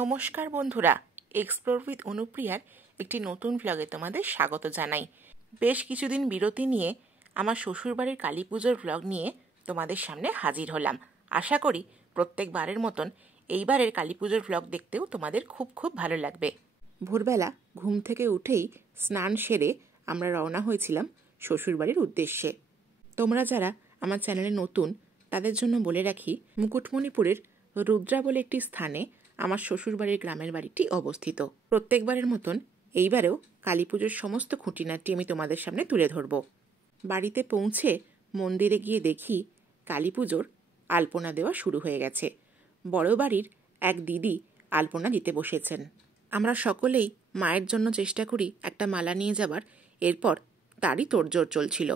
নমস্কার বন্ধুরা, explore with অনুপ্রিয়ার একটি নতুন ব্লগে তোমাদের স্বাগত জানাই। বেশ কিছুদিন বিরতি নিয়ে আমার শ্বশুরবাড়ির কালী পুজোর ব্লগ নিয়ে তোমাদের সামনে হাজির হলাম। আশা করি প্রত্যেকবারের মতন এইবারের কালী পুজোর ব্লগ দেখতেও তোমাদের খুব ভালো লাগবে। ভোরবেলা ঘুম থেকে উঠেই স্নান সেরে আমরা রওনা হয়েছিলাম শ্বশুরবাড়ির উদ্দেশ্যে। তোমরা যারা আমার চ্যানেলে নতুন তাদের জন্য বলে রাখি, মুকুটমণিপুরের রুদ্রা বলে একটি স্থানে আমার শ্বশুরবাড়ির গ্রামের বাড়িটি অবস্থিত। প্রত্যেকবারের মতন এইবারেও কালী পুজোর সমস্ত খুঁটিনাটি আমি তোমাদের সামনে তুলে ধরব। বাড়িতে পৌঁছে মন্দিরে গিয়ে দেখি কালী পুজোর আলপনা দেওয়া শুরু হয়ে গেছে। বড় বাড়ির এক দিদি আলপনা দিতে বসেছেন। আমরা সকলেই মায়ের জন্য চেষ্টা করি একটা মালা নিয়ে যাবার, এরপর তারই তোড়জোড় চলছিল।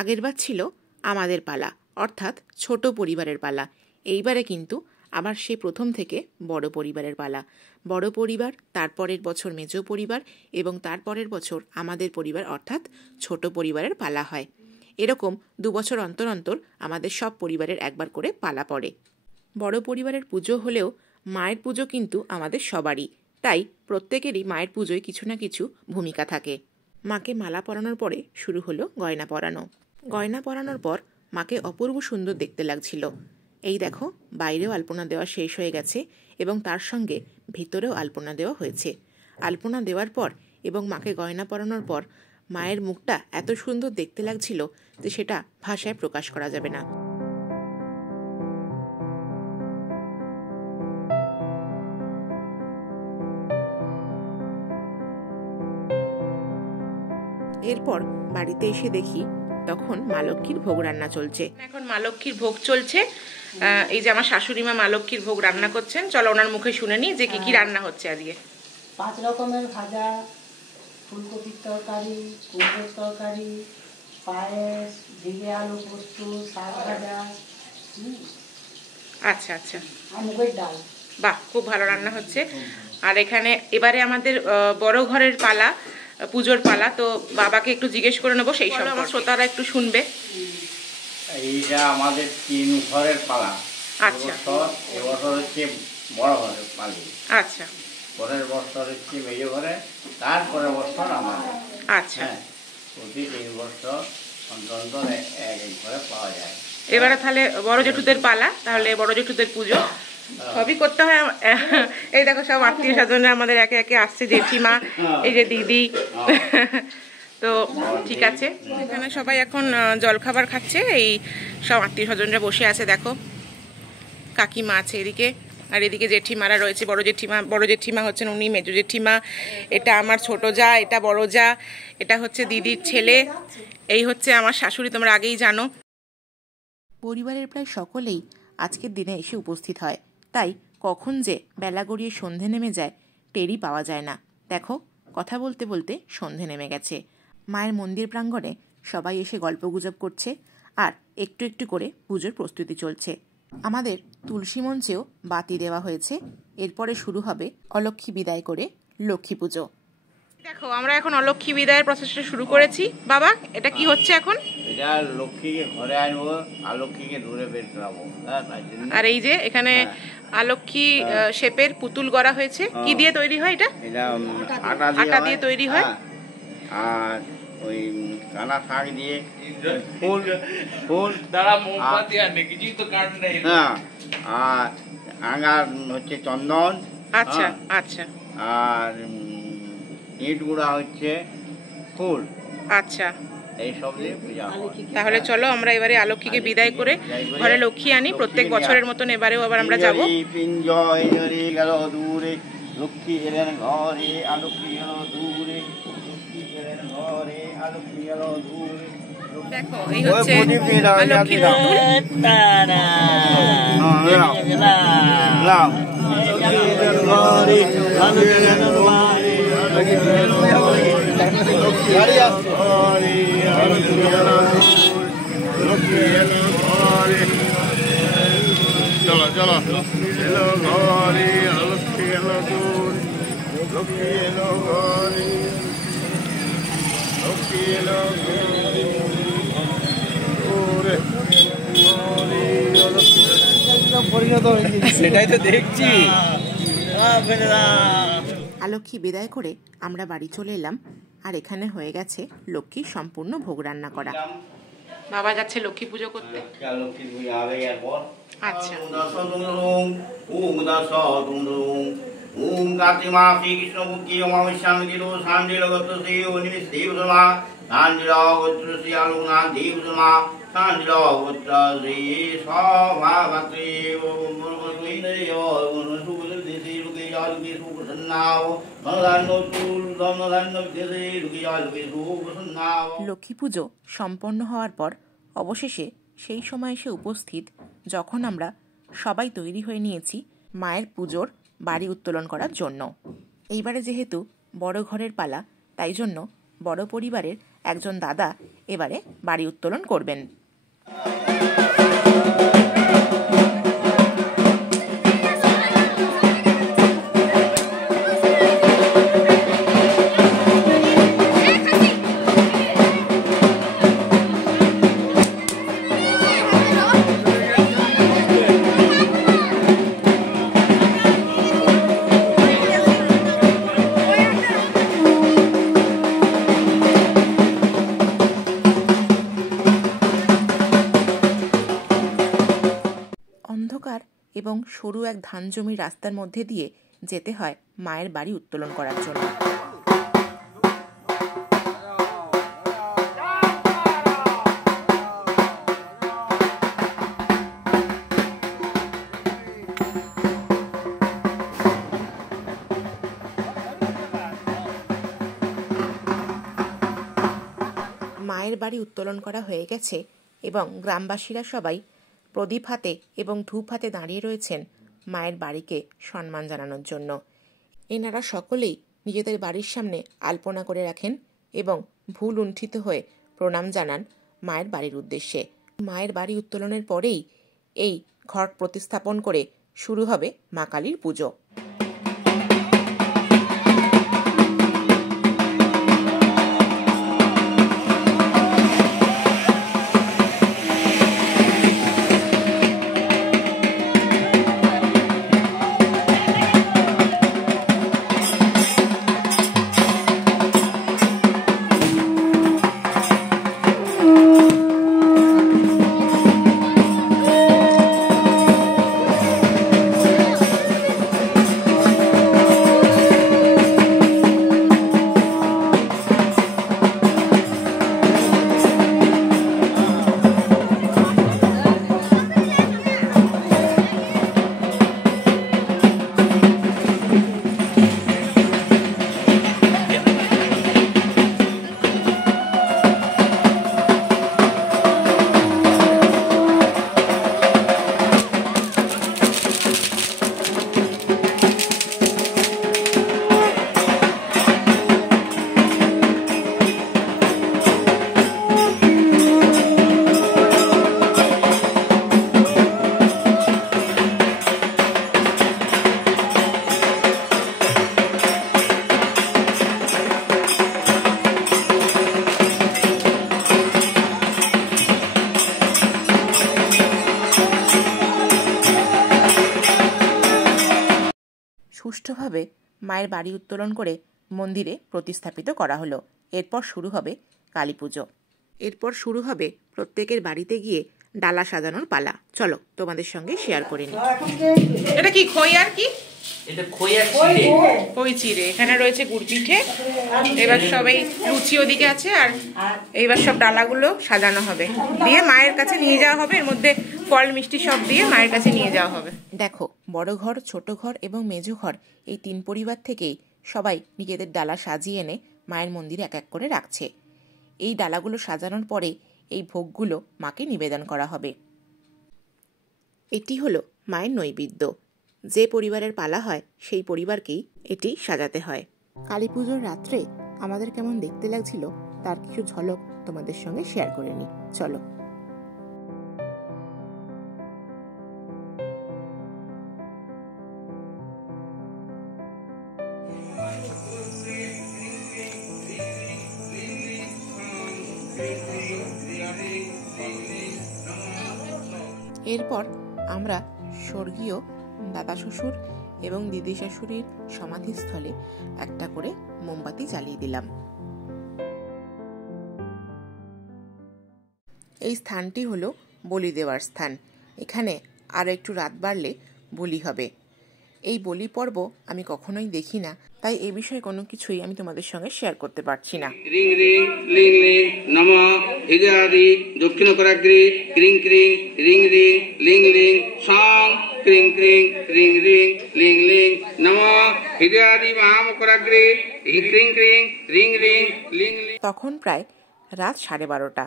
আগেরবার ছিল আমাদের পালা, অর্থাৎ ছোট পরিবারের পালা। এইবারে কিন্তু আবার সেই প্রথম থেকে বড় পরিবারের পালা। বড় পরিবার, তারপরের বছর মেজ পরিবার এবং তারপরের বছর আমাদের পরিবার অর্থাৎ ছোট পরিবারের পালা হয়। এরকম 2 বছর অন্তর অন্তর আমাদের সব পরিবারের একবার করে পালা পড়ে। বড় পরিবারের পুজো হলেও মায়ের পুজো কিন্তু আমাদের সবারই, তাই প্রত্যেকেরই মায়ের পুজোয় কিছু না কিছু ভূমিকা থাকে। মাকে মালা পরানোর পরে শুরু হলো গয়না পরানো। গয়না পরানোর পর মাকে অপূর্ব সুন্দর দেখতে লাগছিল। এই দেখো, বাইরেও আলপনা দেওয়া শেষ হয়ে গেছে এবং তার সঙ্গে ভিতরেও আলপনা দেওয়া হয়েছে। আলপনা দেওয়ার পর এবং মাকে গয়না পরানোর পর মায়ের মুখটা এত সুন্দর দেখতে লাগছিল যে সেটা ভাষায় প্রকাশ করা যাবে না। এরপর বাড়িতে এসে দেখি তখন মা লক্ষ্মীর ভোগ রান্না চলছে। এখন মা লক্ষ্মীর ভোগ চলছে। এই যে আমার শাশুড়ি মা লক্ষ্মীর ভোগ রান্না করছেন। চলো ওনার মুখে শুনে নিই যে কি রান্না হচ্ছে আজকে। 5 রকমের ভাজা, ফুলকপির তরকারি, কুমড়োর তরকারি, পায়েস, ঝিঙে আলু পোস্ত, শাক ভাজা। আচ্ছা আচ্ছা, আর মুগের ডাল। বাহ, খুব ভালো রান্না হচ্ছে। আর এখানে এবারে আমাদের বড় ঘরের পালা, পুজোর পালা, তো বাবাকে একটু জিজ্ঞেস করে নেবো সেই সব আমার শ্রোতারা একটু শুনবে। এইটা আমাদের 3 ঘরের পালা। আচ্ছা, এবছর হচ্ছে বড় ঘরের পালি। আচ্ছা, পরের বছর হচ্ছে মেজ ঘরে, তারপরের বছর আমাদের। আচ্ছা, প্রতি 3 বছর অন্তর এক ঘরে পাওয়া যায়। এবারে তাহলে বড় জেঠুদের পালা, তাহলে বড় জেঠুদের পুজো সবই করতে হয়। এই দেখো সব আত্মীয় স্বজনরা আমাদের একে একে আসছে, জেঠিমা, এই যে দিদি। তো ঠিক আছে, এখানে সবাই এখন জলখাবার খাচ্ছে। এই সব আত্মীয় স্বজনরা বসে আছে, দেখো কাকিমা আছে এদিকে, আর এদিকে জেঠিমারা রয়েছে। বড় জেঠিমা হচ্ছেন উনি, মেজো জেঠিমা, এটা আমার ছোট যা, এটা বড় যা, এটা হচ্ছে দিদির ছেলে, এই হচ্ছে আমার শাশুড়ি, তোমরা আগেই জানো। পরিবারের প্রায় সকলেই আজকের দিনে এসে উপস্থিত হয়, তাই কখন যে বেলা গড়িয়ে সন্ধে নেমে যায় টেরই পাওয়া যায় না। দেখো, কথা বলতে বলতে সন্ধে নেমে গেছে। মায়ের মন্দির প্রাঙ্গণে সবাই এসে গল্পগুজব করছে আর একটু একটু করে পুজোর প্রস্তুতি চলছে। আমাদের তুলসী মঞ্চেও বাতি দেওয়া হয়েছে। এরপরে শুরু হবে অলক্ষ্মী বিদায় করে লক্ষ্মী পুজো। দেখো, আমরা এখন অলক্ষ্মী বিদায়ের প্রসেসটা শুরু করেছি। বাবা, এটা কি হচ্ছে এখন? এটা লক্ষ্মীকে ঘরে আনবো, অলক্ষ্মীকে দূরে বের করাবো। আর এই যে এখানে অলক্ষ্মী শেপের পুতুল গড়া হয়েছে। কি দিয়ে তৈরি হয় এটা? আটা দিয়ে তৈরি হয়। আর ওই কানা শাক দিয়ে ফুল দ্বারা মোমবাতি আর কিছুই তো কাট নেই। হ্যাঁ, আর আঙ্গার হচ্ছে চন্দন। আচ্ছা আচ্ছা। আর ইট গুঁড়া হচ্ছে ফুল। আচ্ছা, এইসব দিয়ে পূজা হয়। তাহলে চলো আমরা এবারে অলক্ষ্মীকে বিদায় করে ঘরে লক্ষ্মী আনি। প্রত্যেক বছরের মতন এবারেও আবার আমরা যাবো। পিঞ্জয় গেল দূরে, লক্ষ্মী এলেন ঘরে, অলক্ষ্মী গেল দূরে, লক্ষ্মী এলেন ঘরে, অলক্ষ্মী গেল দূরে। দেখো, এই হচ্ছে অলক্ষ্মীর পুতুল। চলো চলো এলো ঘরে লক্ষ্মী এলো দূর লক্ষ্মী এলো ঘরে লক্ষ্মী এলো সেটাই তো দেখছি। আলক্ষ্মী বিদায় করে আমরা বাড়ি চলে এলাম, আর এখানে হয়ে গেছে লক্ষ্মীর সম্পূর্ণ ভোগ রান্না করা। বাবা যাচ্ছে লক্ষ্মী পুজো করতে। লক্ষ্মী পুজো হবে এরপর। আচ্ছা, ওম কার্তিমা শ্রীকৃষ্ণ মুখী অমাবস্যামি দিলো শান্তিলগত শ্রী নিমিষ দেবসমা শান্তিলগোত্র শ্রী আলোকনাথ দেবসমা শান্তিলগোত্র শ্রী সভাভাত্রী লক্ষ্মী পুজো সম্পন্ন হওয়ার পর অবশেষে সেই সময় এসে উপস্থিত, যখন আমরা সবাই তৈরি হয়ে নিয়েছি মায়ের পুজোর বাড়ি উত্তোলন করার জন্য। এইবারে যেহেতু বড় ঘরের পালা, তাই জন্য বড় পরিবারের একজন দাদা এবারে বাড়ি উত্তোলন করবেন। অন্ধকার এবং সরু এক ধান জমির রাস্তার মধ্যে দিয়ে যেতে হয় মায়ের বাড়ি উত্তোলন করার জন্য। মায়ের বাড়ি উত্তোলন করা হয়ে গেছে এবং গ্রামবাসীরা সবাই প্রদীপ হাতে এবং ধূপ হাতে দাঁড়িয়ে রয়েছেন মায়ের বাড়িকে সম্মান জানানোর জন্য। এনারা সকলেই নিজেদের বাড়ির সামনে আলপনা করে রাখেন এবং ভুল লুণ্ঠিত হয়ে প্রণাম জানান মায়ের বাড়ির উদ্দেশ্যে। মায়ের বাড়ি উত্তোলনের পরেই এই ঘট প্রতিস্থাপন করে শুরু হবে মা কালীর পুজো। সুষ্ঠুভাবে মায়ের বাড়ি উত্তোলন করে মন্দিরে প্রতিস্থাপিত করা হলো। এরপর শুরু হবে কালী পুজো। এরপর শুরু হবে প্রত্যেকের বাড়িতে গিয়ে ডালা সাজানোর পালা। চলো তোমাদের সঙ্গে শেয়ার করে নিই। এটা কি খই আর কি? এটা খই আর চিড়ে। খই চিড়ে। এখানে রয়েছে গুড় পিঠে। এবার সবাই লুচি ওদিকে আছে, আর এইবার সব ডালাগুলো সাজানো হবে, দিয়ে মায়ের কাছে নিয়ে যাওয়া হবে। এর মধ্যে ফল মিষ্টি সব দিয়ে মায়ের কাছে নিয়ে যাওয়া হবে। দেখো, বড় ঘর, ছোট ঘর এবং মেজো ঘর, এই তিন পরিবার থেকেই সবাই নিজেদের ডালা সাজিয়ে এনে মায়ের মন্দিরে এক এক করে রাখছে। এই ডালাগুলো সাজানোর পরে এই ভোগগুলো মাকে নিবেদন করা হবে। এটি হলো মায়ের নৈবেদ্য। যে পরিবারের পালা হয় সেই পরিবারকেই এটি সাজাতে হয়। কালী পুজোর রাত্রে আমাদের কেমন দেখতে লাগছিল তার কিছু ঝলক তোমাদের সঙ্গে শেয়ার করে নিই, চলো। এরপর আমরা স্বর্গীয় দাদা শ্বশুর এবং দিদি শাশুড়ির সমাধিস্থলে একটা করে মোমবাতি জ্বালিয়ে দিলাম। এই স্থানটি হলো বলি দেওয়ার স্থান। এখানে আরো একটু রাত বাড়লে বলি হবে। এই বলি পর্ব আমি কখনোই দেখি না, তাই এই বিষয়ে কোনো কিছুই আমি তোমাদের সঙ্গে শেয়ার করতে পারছি না। রিং রিং লিং লিং নমঃ হৃদয়াদি দক্ষিণ করাগ্রে ক্রিং ক্রিং রিং রিং লিং লিং সং ক্রিং ক্রিং রিং রিং লিং লিং নমঃ হৃদয়াদি বাম করাগ্রে ক্রিং ক্রিং রিং রিং লিং লিং। তখন প্রায় রাত 12:30।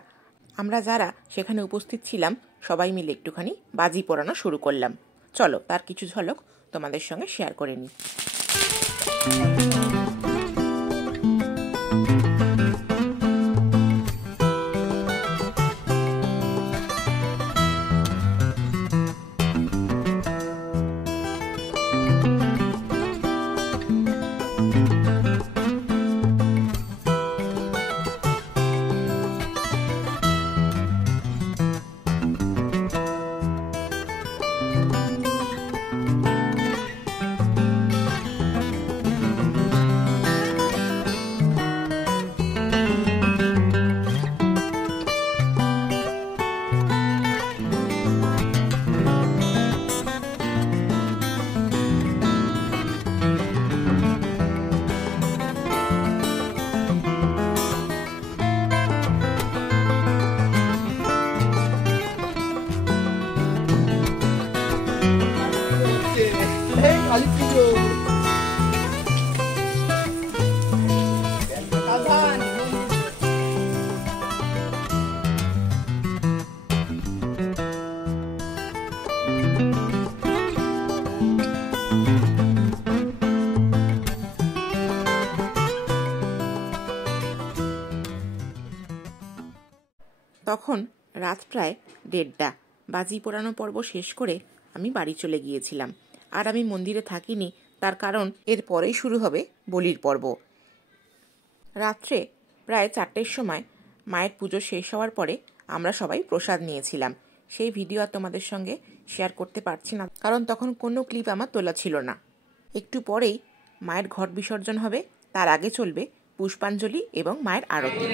আমরা যারা সেখানে উপস্থিত ছিলাম সবাই মিলে একটুখানি বাজি পোড়ানো শুরু করলাম। চলো তার কিছু ঝলক তোমাদের সঙ্গে শেয়ার করে নিই। তখন রাত প্রায় 1:30। বাজি পোড়ানো পর্ব শেষ করে আমি বাড়ি চলে গিয়েছিলাম। আর আমি মন্দিরে থাকিনি, তার কারণ এর পরেই শুরু হবে বলির পর্ব। রাত্রে প্রায় 4টের সময় মায়ের পুজো শেষ হওয়ার পরে আমরা সবাই প্রসাদ নিয়েছিলাম। সেই ভিডিও আর তোমাদের সঙ্গে শেয়ার করতে পারছি না, কারণ তখন কোনো ক্লিপ আমার তোলা ছিল না। একটু পরেই মায়ের ঘট বিসর্জন হবে, তার আগে চলবে পুষ্পাঞ্জলি এবং মায়ের আরতি।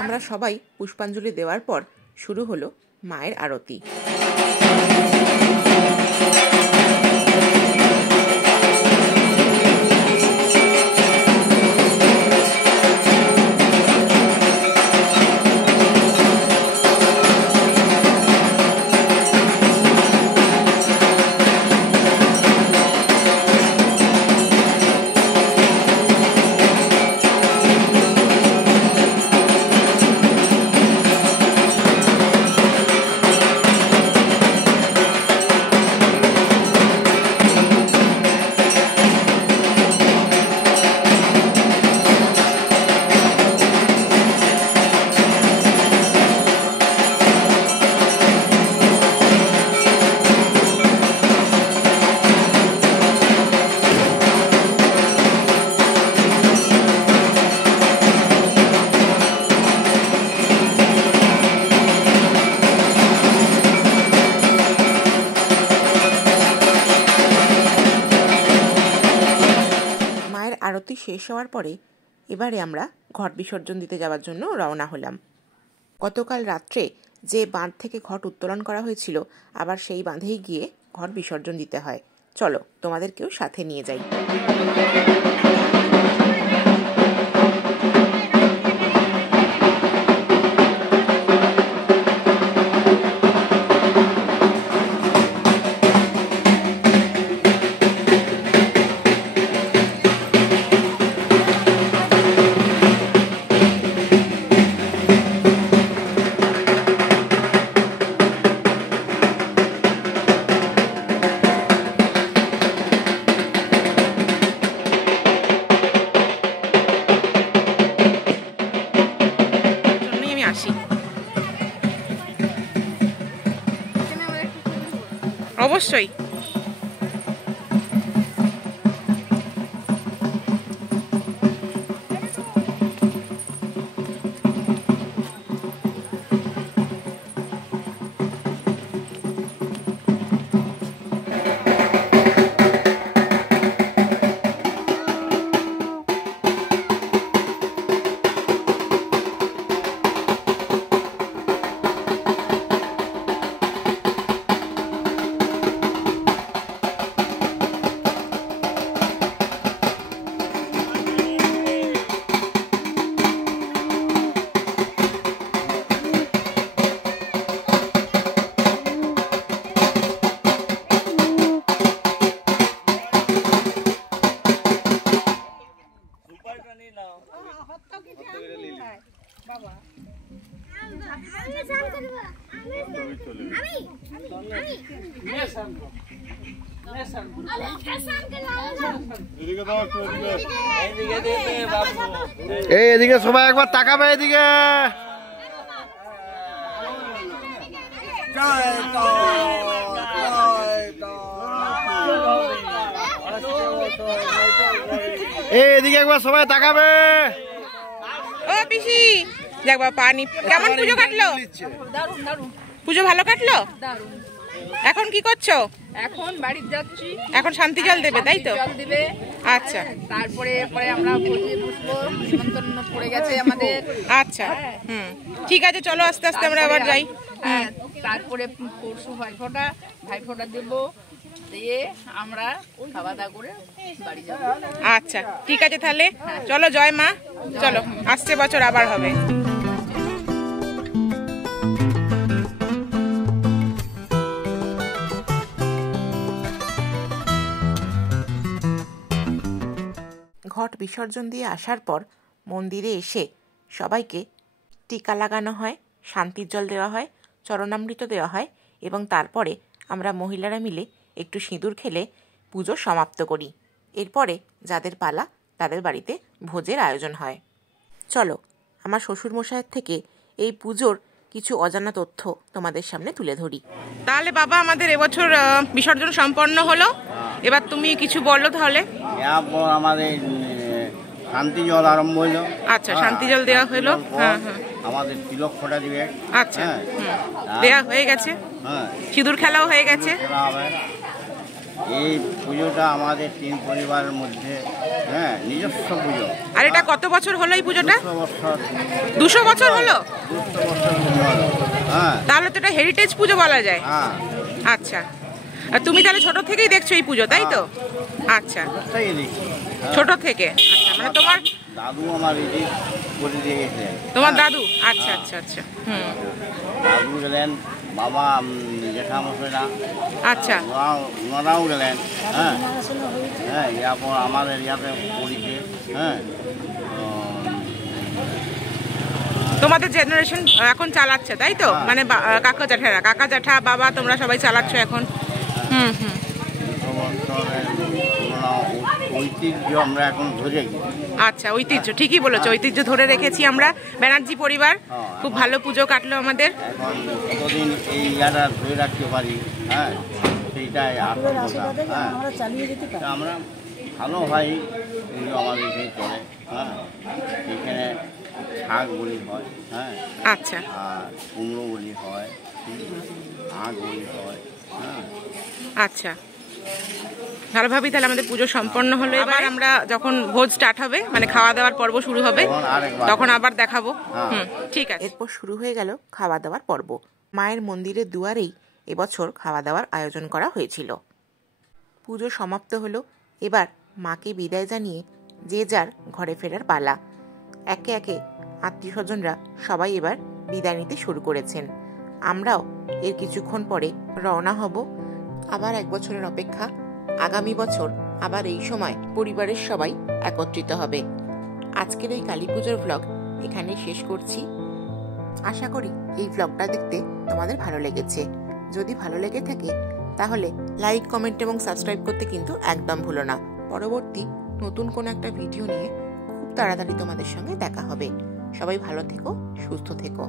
আমরা সবাই পুষ্পাঞ্জলি দেওয়ার পর শুরু হলো মায়ের আরতি। আরতি শেষ হওয়ার পরে এবারে আমরা ঘট বিসর্জন দিতে যাওয়ার জন্য রওনা হলাম। গতকাল রাত্রে যে বাঁধ থেকে ঘট উত্তোলন করা হয়েছিল, আবার সেই বাঁধেই গিয়ে ঘট বিসর্জন দিতে হয়। চলো তোমাদেরকেও সাথে নিয়ে যাই। আসছি। অবশ্যই। এই এদিকে সবাই একবার তাকাবে এদিকে। এই এদিকে একবার সবাই তাকাবে। ও পিসি, যাক বাবা পানি। কেমন পুজো কাটলো? পুজো ভালো কাটলো? এখন কি করছো? এখন বাড়ি যাচ্ছি। এখন শান্তি জল দেবে, তাই তো? জল দিবে। আচ্ছা, তারপরে আমরা ভোজে বসবো। নিমন্ত্রণ পড়ে গেছে আমাদের। আচ্ছা, ঠিক আছে, চলো আস্তে আস্তে আমরা আবার যাই। তারপরে পরশু ভাইফোঁটা দেবো, দিয়ে আমরা খাওয়া দাওয়া করে বাড়ি যাবো। আচ্ছা, ঠিক আছে তাহলে চলো। জয় মা, চলো, আসছে বছর আবার হবে। ঘট বিসর্জন দিয়ে আসার পর মন্দিরে এসে সবাইকে টিকা লাগানো হয়, শান্তির জল দেওয়া হয়, চরণামৃত দেওয়া হয় এবং তারপরে আমরা মহিলারা মিলে একটু সিঁদুর খেলে পুজো সমাপ্ত করি। এরপরে যাদের পালা তাদের বাড়িতে ভোজের আয়োজন হয়। চলো আমার শ্বশুরমশাইয়ের থেকে এই পুজোর কিছু অজানা তথ্য তোমাদের সামনে তুলে ধরি। তাহলে বাবা, আমাদের এবছর বিসর্জন সম্পন্ন হলো, এবার তুমি কিছু বলো তাহলে। এরপর আমাদের শান্তি জল আরম্ভ হইলো। আচ্ছা, শান্তি জল দেওয়া হলো। হ্যাঁ হ্যাঁ, আমাদের তিলক ফোঁটা দিবে। আচ্ছা, দেওয়া হয়ে গেছে। হ্যাঁ, সিঁদুর খেলাও হয়ে গেছে। এই পুজোটা আমাদের 3 পরিবারের মধ্যে নিজস্ব পুজো। আর এটা কত বছর হলো এই পুজোটা? 200 বছর হলো। 200 বছর হলো। হ্যাঁ, তাহলে তো এটা হেরিটেজ পুজো বলা যায়। হ্যাঁ, আচ্ছা, আর তুমি তাহলে ছোট থেকেই দেখছো এই পুজো, তাই তো? আচ্ছা, তাই দেখি ছোট থেকে। আচ্ছা, মানে তোমার দাদু আমার এই করে দিয়ে গেছে। তোমার দাদু? আচ্ছা আচ্ছা আচ্ছা, দাদু গেলেন, বাবা জেঠামশাইরা আচ্ছা, ওনারাও গেলেন। হ্যাঁ হ্যাঁ, এরপর আমাদের ইয়াতে পড়িতে। হ্যাঁ, তোমাদের জেনারেশন এখন চালাচ্ছে, তাই তো? মানে কাকা জ্যাঠা বাবা, তোমরা সবাই চালাচ্ছ এখন। ঐতিহ্য আমরা এখন ধরে গেছি। আচ্ছা, ঐতিহ্য, ঠিকই বলেছো, ঐতিহ্য ধরে রেখেছি আমরা। ব্যানার্জি পরিবার, খুব ভালো পুজো কাটলো আমাদের। এখন কতদিন এই ইয়াটা ধরে রাখতে পারি, হ্যাঁ, সেইটাই আসল কথা। হ্যাঁ, আমরা ভালো হয় এগুলো আমাদের এখানে চলে। হ্যাঁ, এখানে শাক বলি হয়। হ্যাঁ, আচ্ছা, আর কুমড়ো বলি হয়, আগ বলি হয়। হ্যাঁ, আচ্ছা, ভালোভাবেই তাহলে আমাদের পুজো সম্পন্ন হলো। এবার আমরা যখন ভোজ স্টার্ট হবে, মানে খাওয়া দাওয়ার পর্ব শুরু হবে, তখন আবার দেখাবো। ঠিক আছে। এরপর শুরু হয়ে গেল খাওয়া দাওয়ার পর্ব। মায়ের মন্দিরের দুয়ারেই এবছর খাওয়া দাওয়ার আয়োজন করা হয়েছিল। পুজো সমাপ্ত হলো, এবার মাকে বিদায় জানিয়ে যে যার ঘরে ফেরার পালা। একে একে আত্মীয় স্বজনরা সবাই এবার বিদায় নিতে শুরু করেছেন। আমরাও এর কিছুক্ষণ পরে রওনা হব। আবার 1 বছরের অপেক্ষা, আগামী বছর আবার এই সময় পরিবারের সবাই একত্রিত হবে। আজকের এই কালী পুজোর ভ্লগ এখানে শেষ করছি। আশা করি এই ভ্লগটা দেখতে তোমাদের ভালো লেগেছে। যদি ভালো লেগে থাকে তাহলে লাইক, কমেন্ট এবং সাবস্ক্রাইব করতে কিন্তু একদম ভুলো না। পরবর্তী নতুন কোনো একটা ভিডিও নিয়ে খুব তাড়াতাড়ি তোমাদের সঙ্গে দেখা হবে। সবাই ভালো থেকো, সুস্থ থেকো।